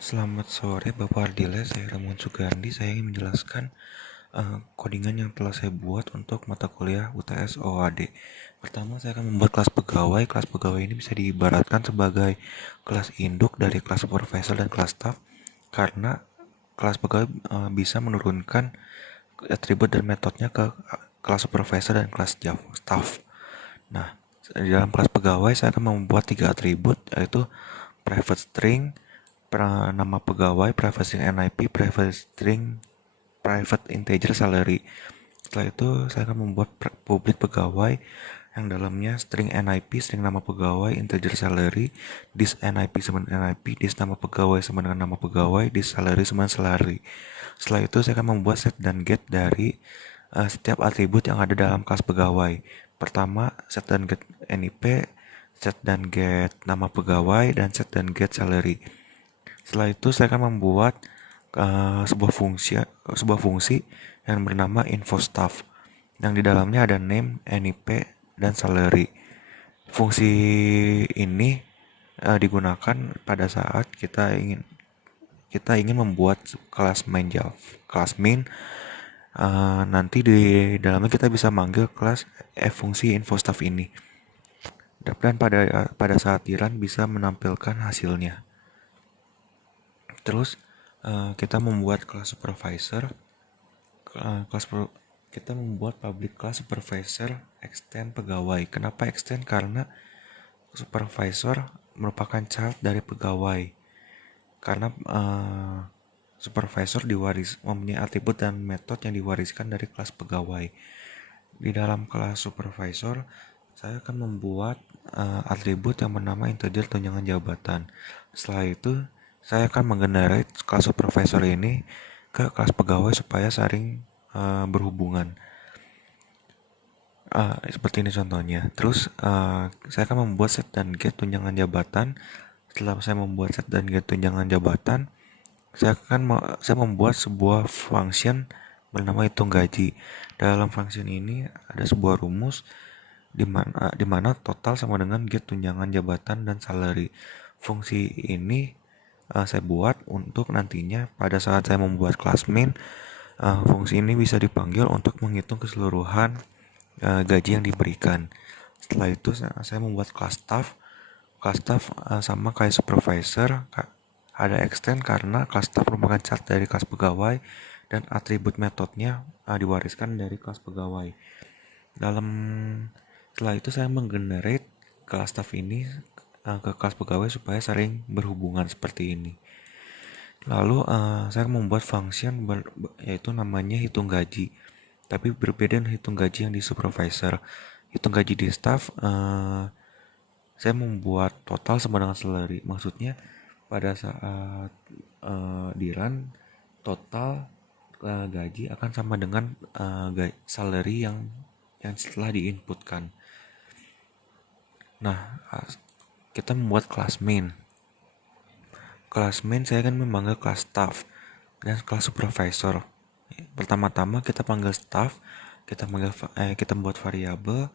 Selamat sore Bapak Ardila, saya Ramon Sugandi. Saya ingin menjelaskan codingan yang telah saya buat untuk mata kuliah UTS OAD. Pertama, saya akan membuat kelas pegawai. Kelas pegawai ini bisa diibaratkan sebagai kelas induk dari kelas supervisor dan kelas staff, karena kelas pegawai bisa menurunkan atribut dan metodenya ke kelas supervisor dan kelas staff. Nah, di dalam kelas pegawai saya akan membuat 3 atribut, yaitu private string, nama pegawai, private string NIP, private string private integer salary. Setelah itu saya akan membuat publik pegawai yang dalamnya string NIP, string nama pegawai, integer salary, this NIP sama NIP, this nama pegawai sama dengan nama pegawai, this salary sama salary. Setelah itu saya akan membuat set dan get dari setiap atribut yang ada dalam kelas pegawai. Pertama, set dan get NIP, set dan get nama pegawai, dan set dan get salary. Setelah itu saya akan membuat sebuah fungsi yang bernama info staff, yang di dalamnya ada name, NIP, dan salary. Fungsi ini digunakan pada saat kita ingin membuat kelas main Java, kelas main. Nanti di dalamnya kita bisa manggil kelas fungsi info staff ini, dan pada saat di run bisa menampilkan hasilnya. Terus kita membuat kelas supervisor. Kita membuat public class supervisor extend pegawai. Kenapa extend? Karena supervisor merupakan child dari pegawai. Karena supervisor mempunyai atribut dan metode yang diwariskan dari kelas pegawai. Di dalam kelas supervisor, saya akan membuat atribut yang bernama integer tunjangan jabatan. Setelah itu, saya akan menggenerate kelas supervisor ini ke kelas pegawai supaya saling berhubungan. Seperti ini contohnya. Terus saya akan membuat set dan get tunjangan jabatan. Setelah saya membuat set dan get tunjangan jabatan, saya membuat sebuah function bernama hitung gaji. Dalam function ini ada sebuah rumus di mana total sama dengan get tunjangan jabatan dan salary. Fungsi ini saya buat untuk nantinya pada saat saya membuat kelas main, fungsi ini bisa dipanggil untuk menghitung keseluruhan gaji yang diberikan. Setelah itu saya membuat kelas staff. Kelas staff sama kayak supervisor, ada extend karena kelas staff merupakan child dari kelas pegawai dan atribut metodenya diwariskan dari kelas pegawai. Setelah itu saya menggenerate kelas staff ini ke kelas pegawai supaya saling berhubungan seperti ini. Lalu saya membuat function yaitu namanya hitung gaji, tapi berbeda dengan hitung gaji yang di supervisor. Hitung gaji di staff, saya membuat total sama dengan salary. Maksudnya pada saat di run, total gaji akan sama dengan salary yang setelah diinputkan. Nah, kita membuat kelas main. Kelas main saya akan memanggil kelas staff dan kelas supervisor. Pertama-tama kita panggil staff, kita buat variabel,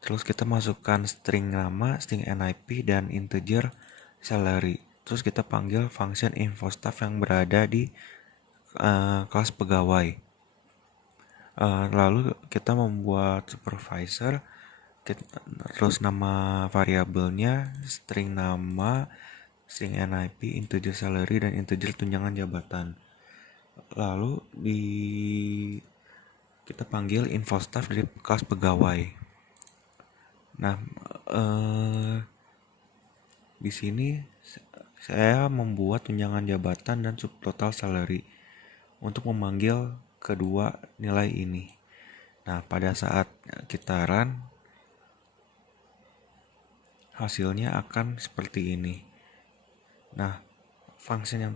terus kita masukkan string nama, string NIP, dan integer salary. Terus kita panggil function info staff yang berada di kelas pegawai. Lalu kita membuat supervisor, terus nama variabelnya string nama, string NIP, integer salary, dan integer tunjangan jabatan. Lalu kita panggil info staff dari kelas pegawai. Nah, di sini saya membuat tunjangan jabatan dan subtotal salary untuk memanggil kedua nilai ini. Nah, pada saat kita run, hasilnya akan seperti ini. Nah, function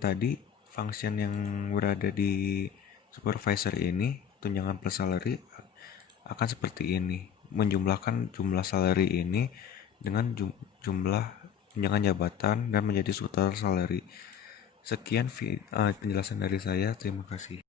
yang berada di supervisor ini, tunjangan plus salary, akan seperti ini. Menjumlahkan jumlah salary ini dengan jumlah tunjangan jabatan dan menjadi total salary. Sekian penjelasan dari saya. Terima kasih.